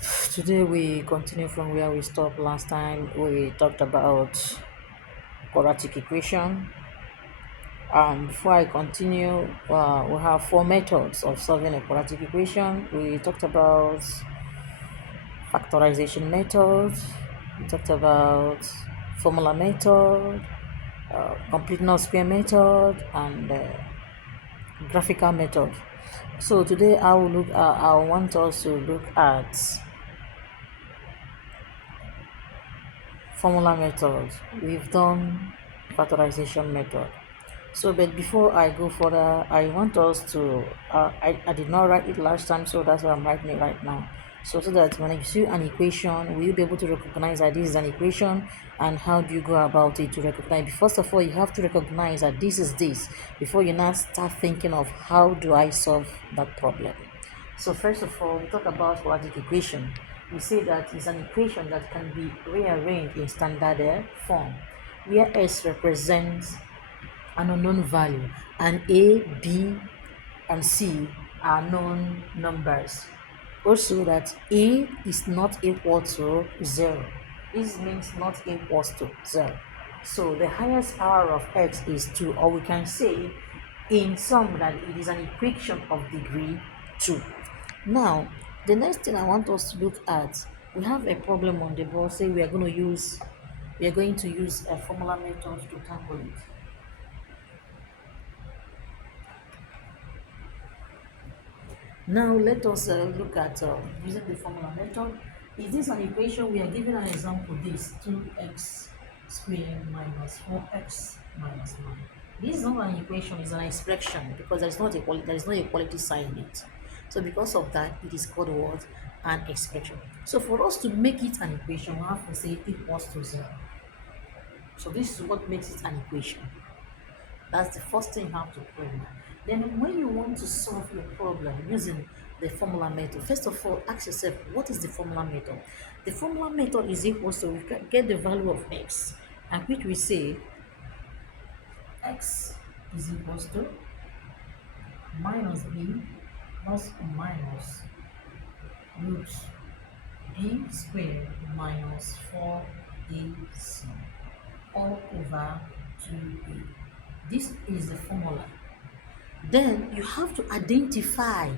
Today we continue from where we stopped last time. We talked about quadratic equation. Before I continue, we have four methods of solving a quadratic equation. We talked about factorization method. We talked about formula method, complete null square method, and graphical method. So today I want us to look at formula method. We've done factorization method. So, but before I go further, I want us to, I did not write it last time, so that's why I'm writing it right now. So that when I see an equation, will you be able to recognize that this is an equation, and how do you go about it to recognize? First of all, you have to recognize that this is this before you now start thinking of how do I solve that problem. So first of all, we talk about quadratic equation. We say that it's an equation that can be rearranged in standard form, where S represents an unknown value and A, B, and C are known numbers. Also that A is not equal to 0. This means not equals to 0. So the highest power of x is 2, or we can say in sum that it is an equation of degree 2. Now, the next thing I want us to look at, we have a problem on the board. Say we are going to use a formula method to tackle it. Now let us look at using the formula method. Is this an equation? We are given an example, this 2x squared minus 4x minus 9. This is not an equation, it's an expression because there is no equality sign in it. So because of that, it is called what? An expression. So for us to make it an equation, we have to say it equals to 0. So this is what makes it an equation. That's the first thing you have to prove. Then when you want to solve your problem using the formula method, first of all, ask yourself, what is the formula method? The formula method is equal to, we can get the value of x, and which we say x is equals to minus b plus or minus root b squared minus 4ac all over 2a. This is the formula. Then you have to identify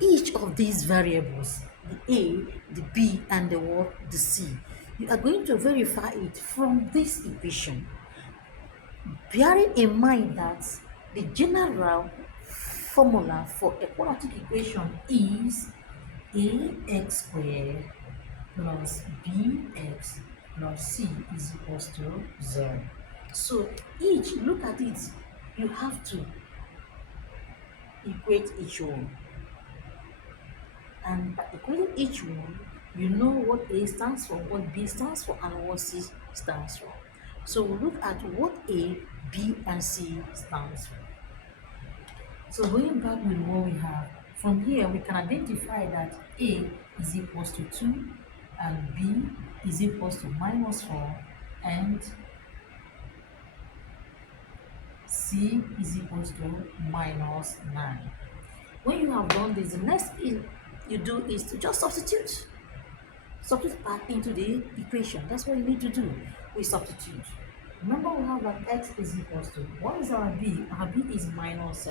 each of these variables, the A, the B, and the what, the C. You are going to verify it from this equation, bearing in mind that the general formula for a quadratic equation is ax squared plus bx plus c is equals to 0. So each, look at it, you have to equate each one. And by equating each one, you know what A stands for, what B stands for, and what C stands for. So we look at what A, B, and C stands for. So going back with what we have, from here we can identify that A is equals to 2 and B is equals to minus 4 and C is equals to minus 9. When you have done this, the next thing you do is to just substitute back into the equation. That's what you need to do. We substitute. Remember, we have that x is equals to, what is our b? Our b is minus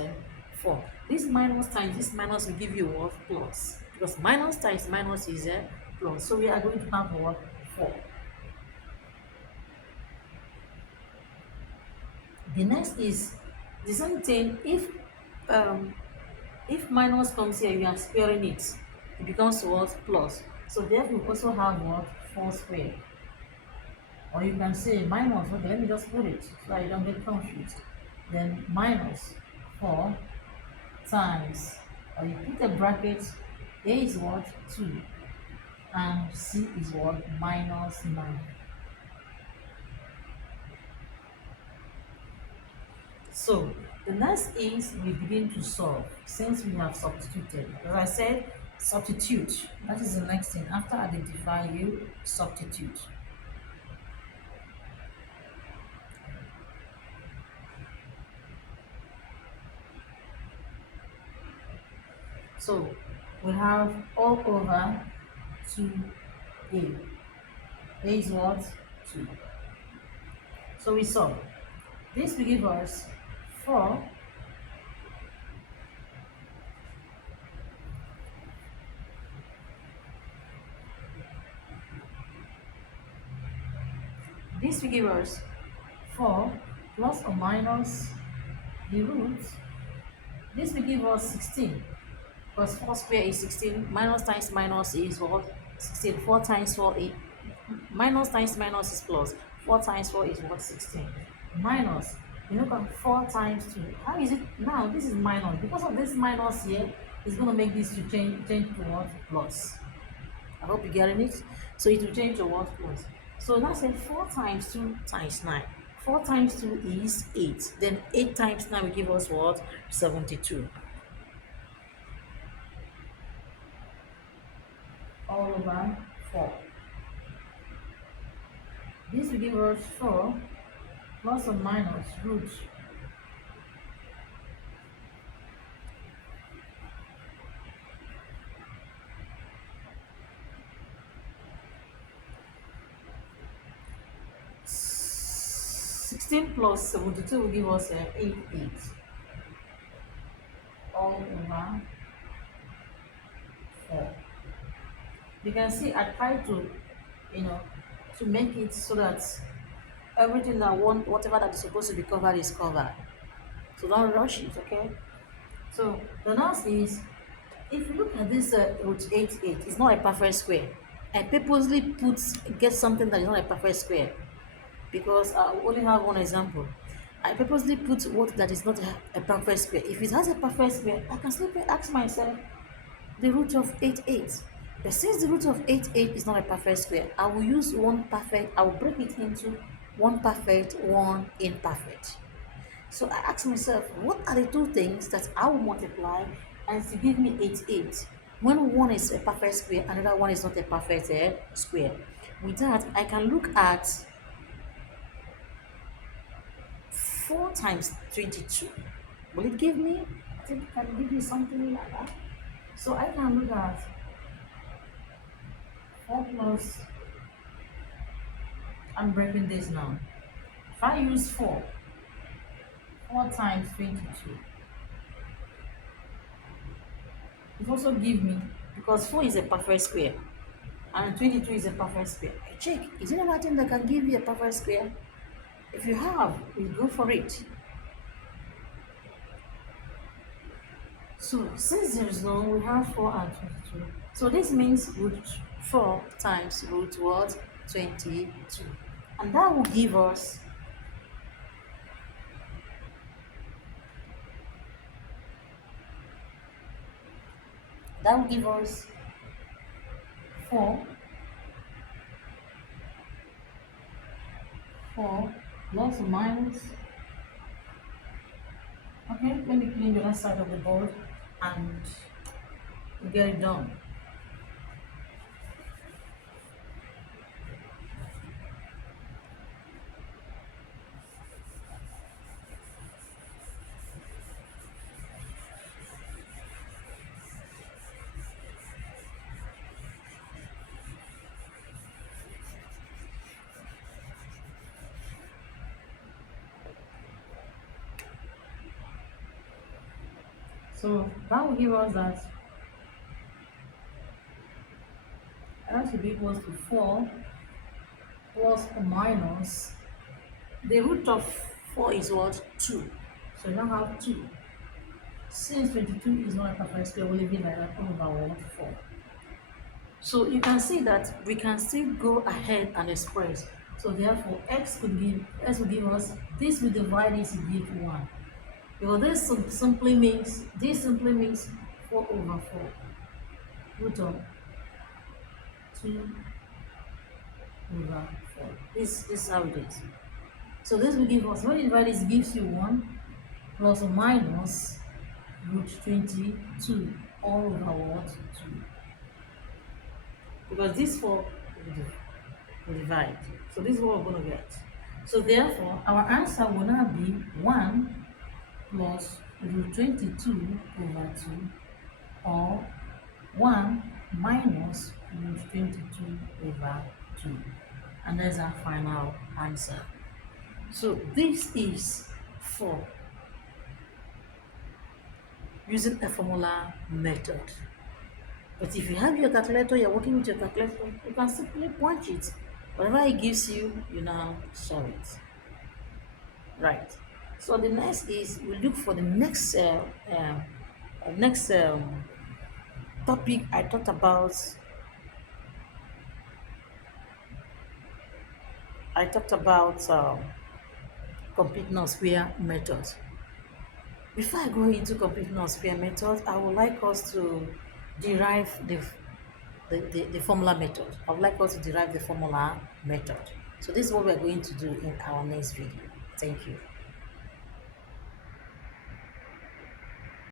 4. This minus times this minus will give you what? Plus. Because minus times minus is plus. So we are going to have what? 4. The next is the same thing. If minus comes here, you are squaring it. It becomes what? Plus. So therefore, we also have what? 4 squared. Or you can say minus, okay, let me just put it so I don't get confused. Then minus 4 times, or you put a bracket, A is what? 2, and C is what? Minus 9. So the next is we begin to solve since we have substituted. As I said, substitute. That is the next thing. After identify, you substitute. So we have all over 2a. A is what? 2. So we solve. This will give us 4 this will give us 4 plus or minus the root. This will give us 16 because 4 square is 16. Minus times minus is what? 16. 4 times 4 is minus times minus is plus. 4 times 4 is what? 16. Minus. You look at 4 times 2. How is it now? This is minus. Because of this minus here, it's going to make this to change to what? Plus. I hope you're getting it. So it will change to what? Plus. So that's it. 4 times 2 times 9. 4 times 2 is 8. Then 8 times 9 will give us what? 72. All over 4. This will give us 4 plus or minus root 16 plus 72 will give us 8. All over 4. You can see I try to, to make it so that everything that whatever that is supposed to be covered is covered. So don't rush it, okay? So the next is, if you look at this root 8, it's not a perfect square. I purposely get something that is not a perfect square because I only have one example. I purposely put what that is not a perfect square. If it has a perfect square, I can simply ask myself the root of 8. But since the root of 8 is not a perfect square, I will use one perfect, I will break it into one perfect, one imperfect. So I ask myself, what are the two things that I will multiply and to give me 8? When one is a perfect square, another one is not a perfect square. With that, I can look at 4 times 22. Will it give me? I think it can give me something like that. So I can look at 4 plus, I'm breaking this now. If I use 4 times 22, it also give me, because 4 is a perfect square and 22 is a perfect square. I check, is there anything that can give you a perfect square? If you have, we go for it. So since there is none, we have 4 and 22. So this means root 4 times root what? 22. And that will give us that will give us 4 plus or minus. Okay, let me clean the other side of the board and get it done. So that will give us that should be equals to 4 plus or minus. The root of 4 is what? 2. So you now have 2. Since 22 is not a perfect square, we'll leave it like that over 4. So you can see that we can still go ahead and express. So therefore, x will give us, this will divide this to give 1. Because this simply means 4 over 4 root of 2 over 4. This is how it is. So this will give us, when you divide this, gives you 1 plus or minus root 22 all over what? 2. Because this 4 will divide. So this is what we're going to get. So therefore, our answer will now be 1 plus root 22 over 2, or 1 minus root 22 over 2. And that's our final answer. So this is for using a formula method. But if you have your calculator, you're working with your calculator, you can simply punch it. Whatever it gives you, you now solve it. Right. So the next is we look for the next topic I talked about. I talked about complete non-square method. Before I go into complete non-square method, I would like us to derive the formula method. I would like us to derive the formula method. So this is what we're going to do in our next video. Thank you.